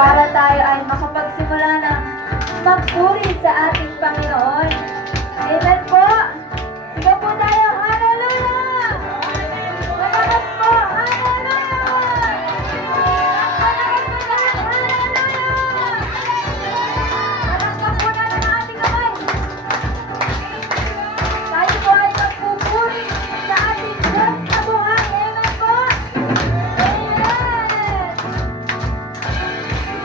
para tayo ay makapagsimula ng magpuri sa ating Panginoon. Amen po! Sige po tayo, hallelujah! Matakas po, hallelujah! Matakas po lahat, hallelujah! Palakpak po na ng ating kamay. Tayo po ay magpupuri sa ating Diyos na buhay. Amen po! Amen!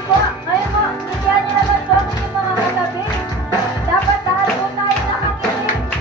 Po, ngayon po, bigyan niyo naman po ang inyong mga katabi. Dapat lahat po tayo nakangiti.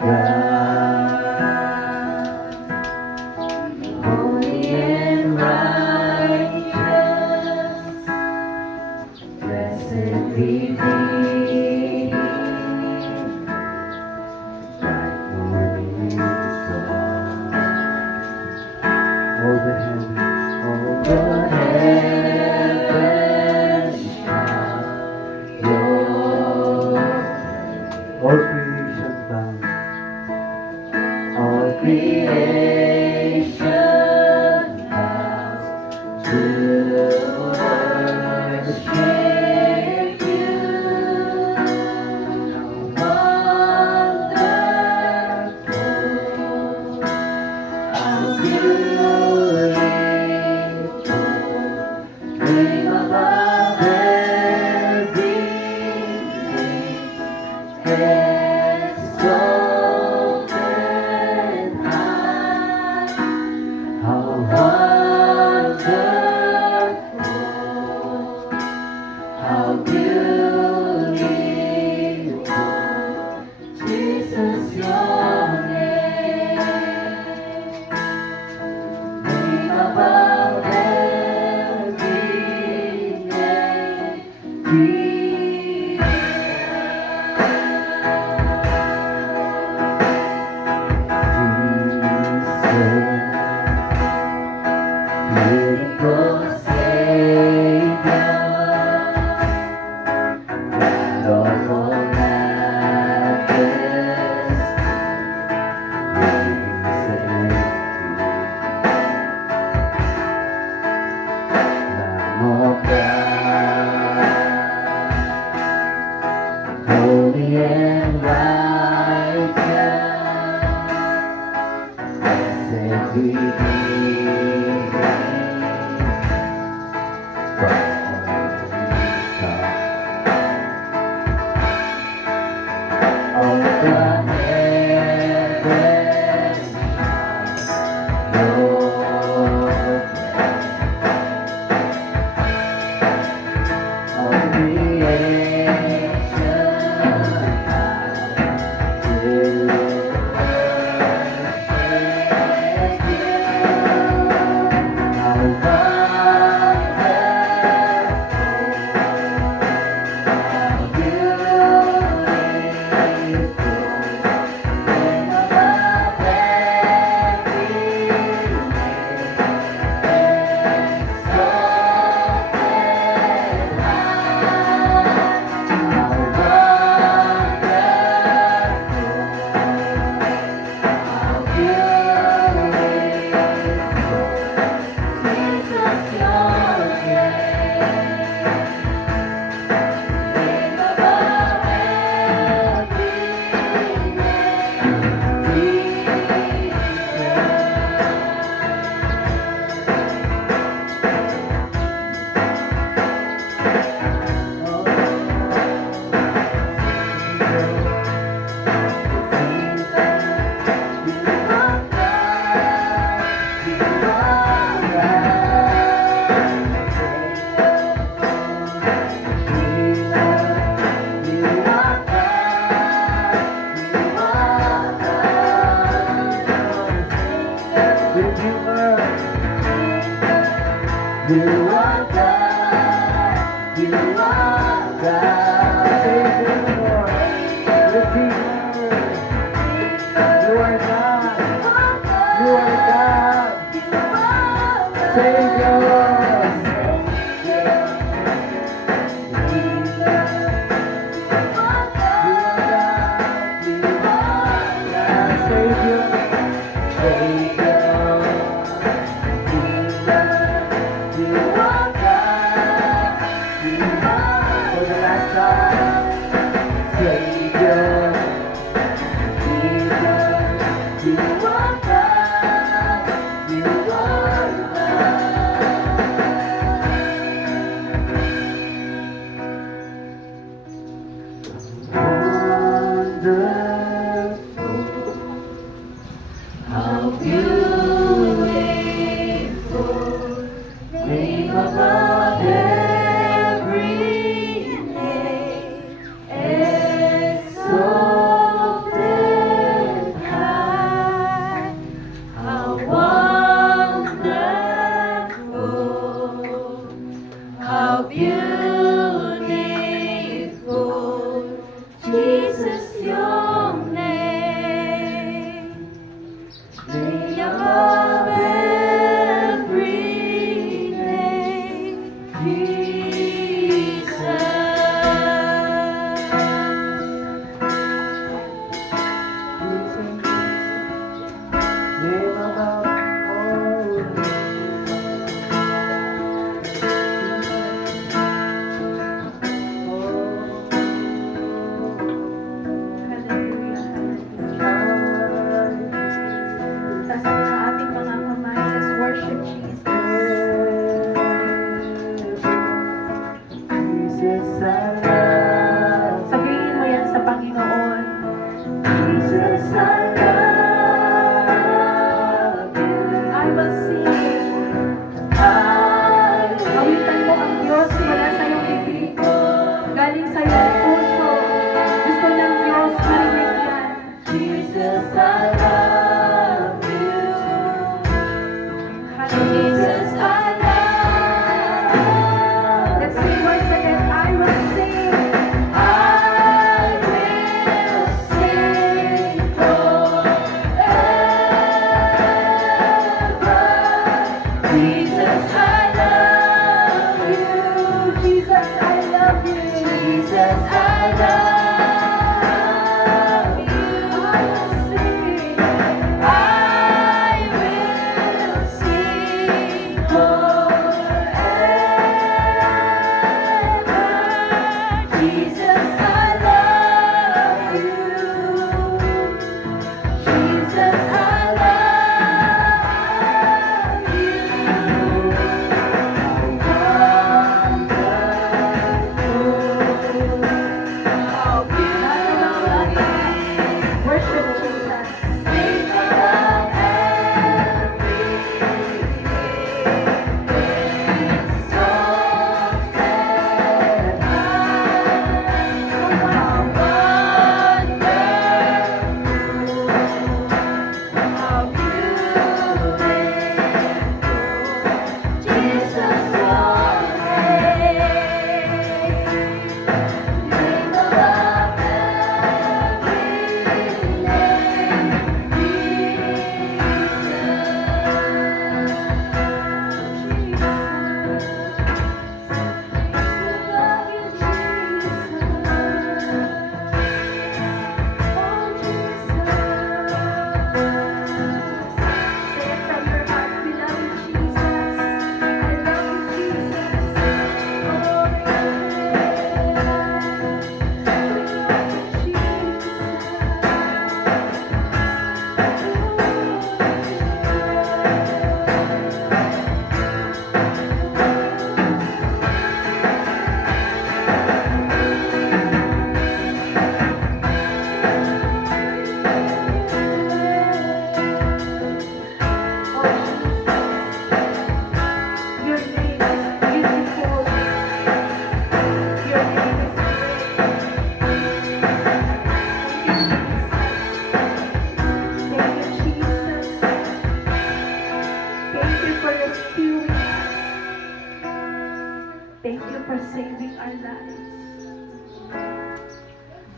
God, holy and righteous, blessed Redeemer, bright morning star. All the heavens shout your all creation bows, all creation bows to worship you. Wonderful, how beautiful, name above every name. Exalted high, how wonderful, how beautiful, Jesus, your name above every name. Beautiful Savior, God of all majesty, grace and Lamb of God, holy and righteous, blessed Redeemer. All the heavens shout your praise. All creation bows to worship you. How You are God, you are God, Savior, Redeemer, you are God, you are God, Savior, Savior, you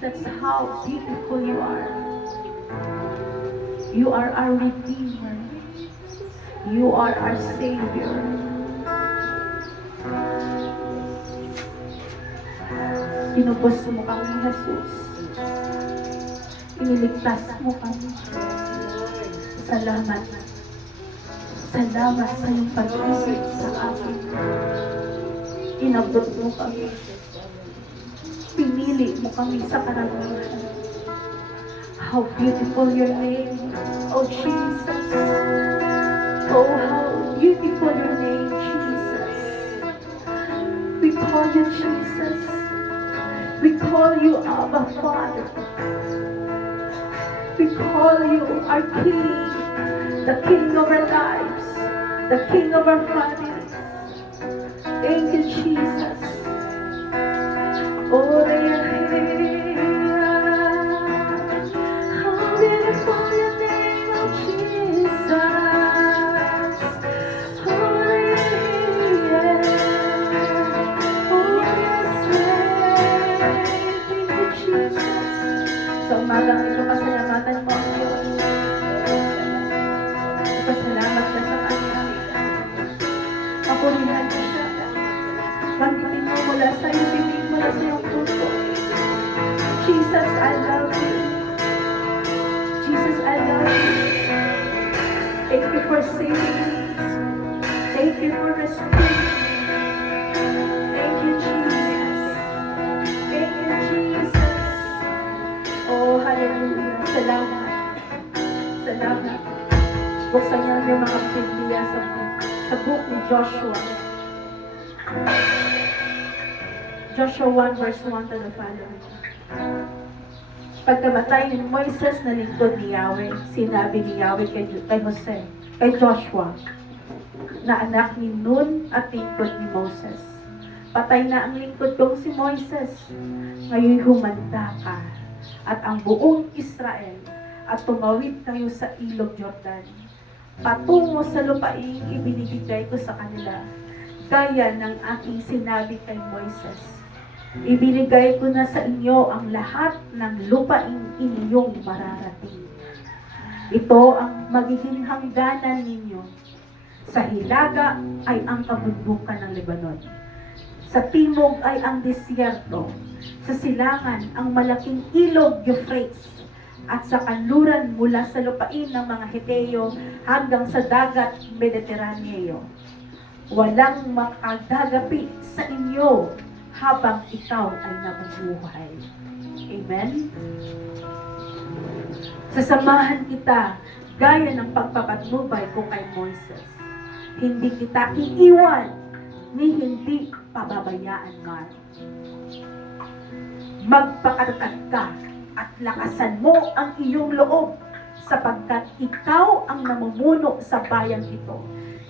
That's how beautiful you are. You are our Redeemer. You are our Savior. Tinubos mo kami, Jesus. Iniligtas mo kami. Salamat. Salamat sa iyong pag-ibig sa akin. Inabot mo kami. Pinili mo kami sa karamihan. How beautiful your name, oh Jesus. Oh, how beautiful your name, Jesus. We call you Jesus. We call you Abba Father. We call you our King, the King of our lives, the King of our families. Thank you, Jesus. Oh, how beautiful your name, oh Jesus. Oh, yeah. Oh, yes, thank you, Jesus. Sa umagang ito, pasalamatan mo ang Diyos. Pasalamat ka sa Kanya. Papurihan mo siya. Banggitin mo mula sa iyo, bibig mula sa iyong puso. Jesus, I love you. Jesus, I love you. Thank you for saving me. Thank you for rescuing me. Thank you, Jesus. Thank you, Jesus. Oh, hallelujah. Salamat. Salamat. Buksan niyo yung mga Biblia sa book ni Joshua. Joshua 1 verse 1 to the following. Pagkamatay ni Moises na lingkod ni Yahweh, sinabi ni Yahweh kay Jose, kay Joshua, na anak ni Nun at lingkod ni Moses. Patay na ang lingkod kong si Moises. Ngayon humanda ka at ang buong Israel at tumawid kayo sa ilog Jordan. Patungo sa lupain ibinibigay ko sa kanila, gaya ng aking sinabi kay Moises. Ibinigay ko na sa inyo ang lahat ng lupaing inyong mararating. Ito ang magiging hangganan ninyo. Sa hilaga ay ang kabundukan ng Lebanon. Sa timog ay ang disyerto. Sa silangan ang malaking ilog Euphrates. At sa kanluran mula sa lupain ng mga Heteo hanggang sa dagat Mediteraneo. Walang makagagapi sa inyo habang ikaw ay nabubuhay. Amen? Sasamahan kita gaya ng pagpapatnubay ko kay Moises. Hindi kita iiwan ni hindi pababayaan man. Magpakatatag ka at lakasan mo ang iyong loob sapagkat ikaw ang namumuno sa bayang ito.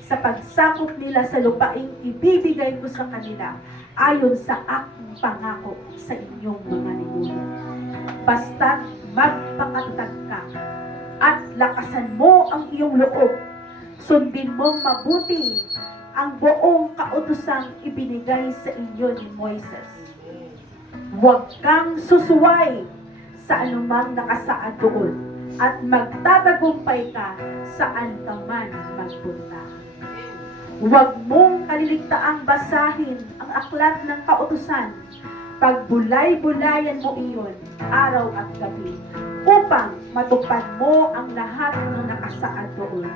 Sa pagsakop nila sa lupaing ibibigay ko sa kanila ayon sa aking pangako sa inyong mga ninuno. Basta't magpakatatag ka at lakasan mo ang iyong loob. Sundin mong mabuti ang buong kautusang ibinigay sa inyo ni Moises. Huwag kang susuway sa anumang nakasaad doon at magtatagumpay ka saan ka man magpunta. Huwag mong kaliligtaang basahin ang aklat ng kautusan. Pagbulay-bulayan mo iyon araw at gabi upang matupad mo ang lahat ng nakasaad doon.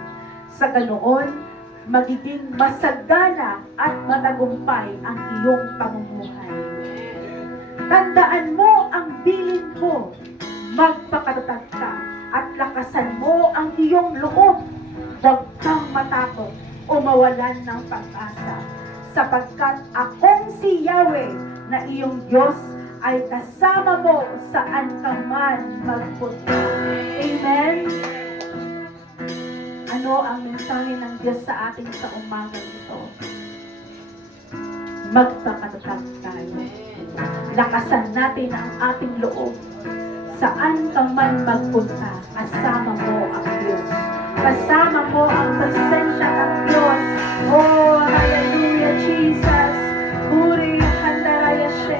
Sa ganoon, magiging masagana at matagumpay ang iyong pamumuhay. Tandaan mo ang bilin ko, magpakatatag ka at lakasan mo ang iyong loob. Huwag kang matakot o mawalan ng pag-asa, sapagkat akong si Yahweh na iyong Diyos ay kasama mo saan ka man magpunta. Amen? Ano ang mensahe ng Diyos sa atin sa umagang ito? Magpakatatag tayo. Lakasan natin ang ating loob. Saan ka man magpunta, kasama mo ang Diyos. Kasama mo ang presensya ng Diyos. Oh, hallelujah, Jesus. Puri handaraya she.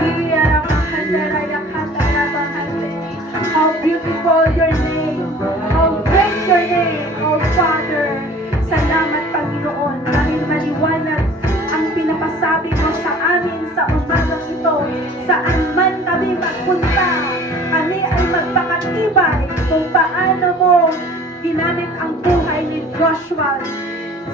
Iyara handaraya saan man kami magpunta, kami ay magpakatibay kung paano mo ginamit ang buhay ni Joshua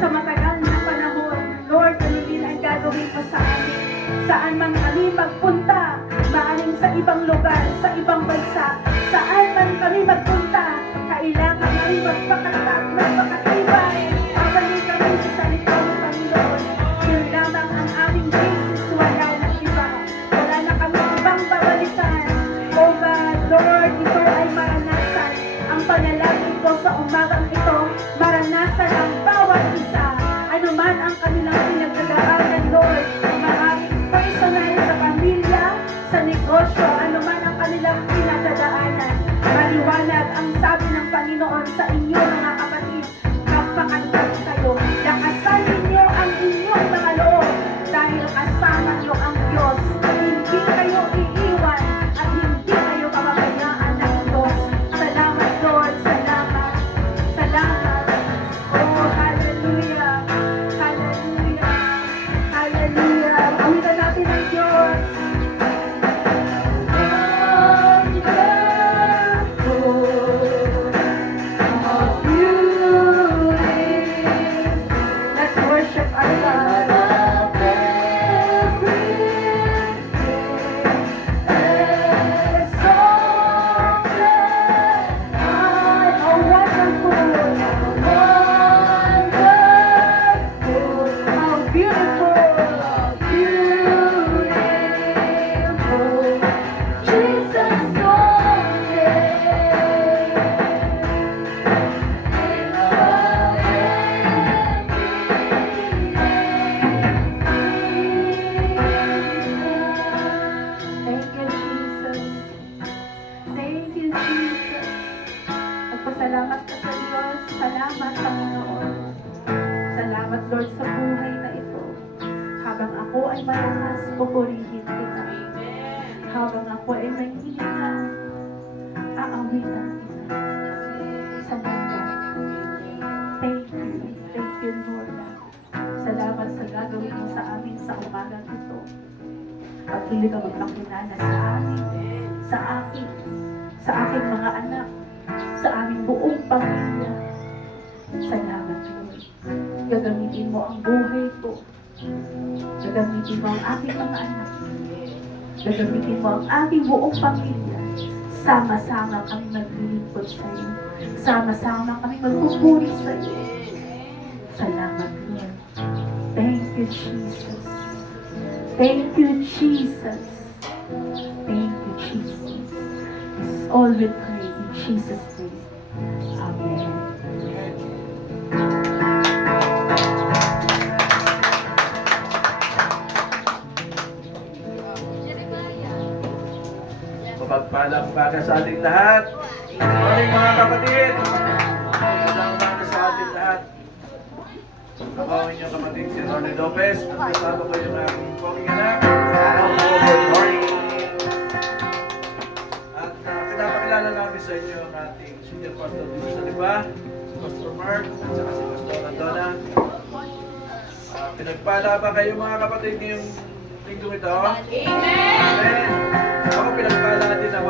sa matagal na panahon. Lord, ano din ang gagawin mo sa amin? Saan man kami magpunta, maaring sa ibang lugar, sa ibang bansa, saan man kami magpunta, kailangan kami magpakatatag, magpakatibay. Babalik kami sa salita ng Panginoon. Yun lamang ang aming basis, wala na iba. Wala na kami ibang babalikan. Oh God, Lord, ito ay maranasan. Ang panalangin ko sa umagang ito, maranasan ang bawat isa. Ano man ang kanilang pinagdadaanan, Lord, maraming personal sa pamilya, sa negosyo, ano man ang kanilang pinagdadaanan. Maliwanag ang sabi ng Panginoon sa inyo, mga kapatid, magpakantag kayo. Lakasan ninyo ang inyong mga loob dahil kasama niyo ang Diyos. Hindi kayo iiwan at hindi kayo pababayaan ng Diyos. Salamat, Lord. Salamat. Salamat. Oh, hallelujah. Hallelujah. Hallelujah. Awitan natin ang Diyos. Let's worship our God. Thank you, Jesus. Thank you, Jesus. Magpasalamat ka sa Diyos. Salamat, Panginoon. Salamat, Lord, sa buhay na ito. Habang ako ay malakas, pupurihin kita. Habang ako ay may hihinga, aawitan kita. Salamat. Thank you. Thank you, Lord. Salamat sa gagawin mo sa amin sa umagang ito. At hindi ka magpakilala sa amin, sa akin, sa aking mga anak, sa aming buong pamilya. Salamat, Lord. Gagamitin mo ang buhay ko. Gagamitin mo ang aking mga anak. Gagamitin mo ang aking buong pamilya. Sama-sama kami maglilingkod sa iyo. Sama-sama kami magpupuri sa iyo. Salamat, Lord. Thank you, Jesus. Thank you, Jesus. Thank you, Jesus. This is all we pray in Jesus' name. Amen. Mapagpalang umaga sa ating lahat. Good morning, mga kapatid. Mapagpalang umaga sa ating lahat. Ako ang inyong kapatid, si Ronnie Lopez. At kasama ko yung aking poging anak. Good morning. At pinapakilala namin sa inyo ang ating senior pastor dito sa Lipa, si Pastor Mark, at saka si Pastor Andona. Pinagpala ba kayo mga kapatid ngayong linggo ito? Amen! Ako pinagpala din ako.